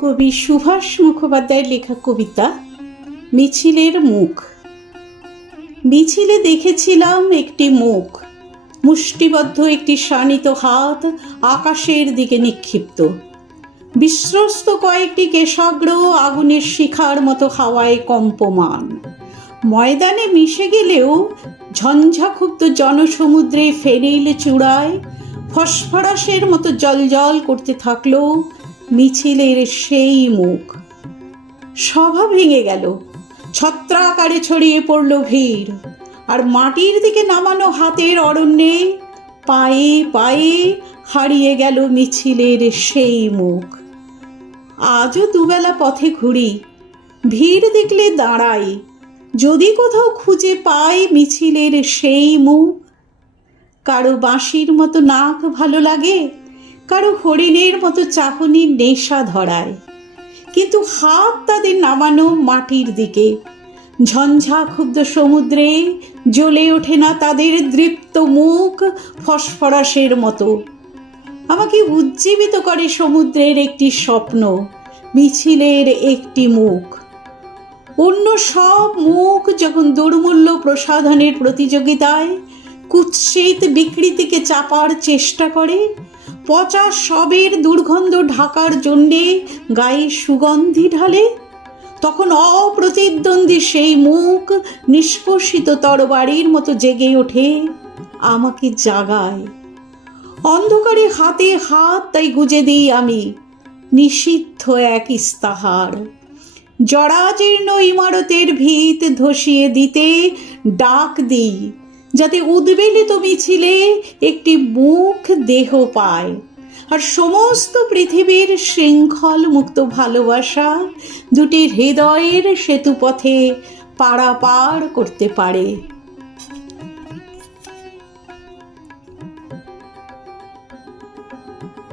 কবি সুভাষ মুখোপাধ্যায়ের লেখা কবিতা মিছিলের মুখ। মিছিলে দেখেছিলাম একটি মুখ, মুষ্টিবদ্ধ একটি শানিত হাত আকাশের দিকে নিক্ষিপ্ত। বিশ্বস্ত কয়েকটি কেশাগ্র আগুনের শিখার মতো হাওয়ায় কম্পমান। ময়দানে মিশে গেলেও ঝঞ্ঝাক্ষুব্ধ জনসমুদ্রে ফেরিল চূড়ায় ফসফরাসের মতো জলজল করতে থাকলো মিছিলের সেই মুখ। সভা ভেঙে গেল, ছত্রাকারে ছড়িয়ে পড়ল ভিড়, আর মাটির দিকে নামানো হাতের অরণ্যে পায়ে পায়ে হারিয়ে গেল মিছিলের সেই মুখ। আজও দুবেলা পথে ঘুরি, ভিড় দেখলে দাঁড়াই, যদি কোথাও খুঁজে পাই মিছিলের সেই মুখ। কারো বাঁশির মতো নাক ভালো লাগে, কারো হরিণের মতো চাহনির নেশা ধরায়, কিন্তু হাত তাদের নামানো মাটির দিকে। ঝঞ্ঝাক্ষুব্ধ সমুদ্রে জ্বলে ওঠে না তাদের দৃপ্ত মুখ ফসফরাসের মতো। আমাকে উজ্জীবিত করে সমুদ্রের একটি স্বপ্ন, মিছিলের একটি মুখ। অন্য সব মুখ যখন দুর্মূল্য প্রসাধনের প্রতিযোগিতায় কুৎসিত বিকৃতিকে চাপার চেষ্টা করে, পচা শবের দুর্গন্ধ ঢাকার জন্যে গায়ে সুগন্ধি ঢালে, তখন অপ্রতিদ্বন্দ্বী সেই মুখ নিষ্কষিত তরবারির মতো জেগে ওঠে, আমাকে জাগায়। অন্ধকারে হাতে হাত তাই গুজে দিই আমি, নিষিদ্ধ এক ইস্তাহার। জরাজীর্ণ ইমারতের ভিত ধসিয়ে দিতে ডাক দিই, যাতে উদ্বেলিত মিছিলে একটি মুখ দেহ পায়, আর সমস্ত পৃথিবীর শৃঙ্খল মুক্ত ভালোবাসা দুটি হৃদয়ের সেতুপথে পারাপার করতে পারে।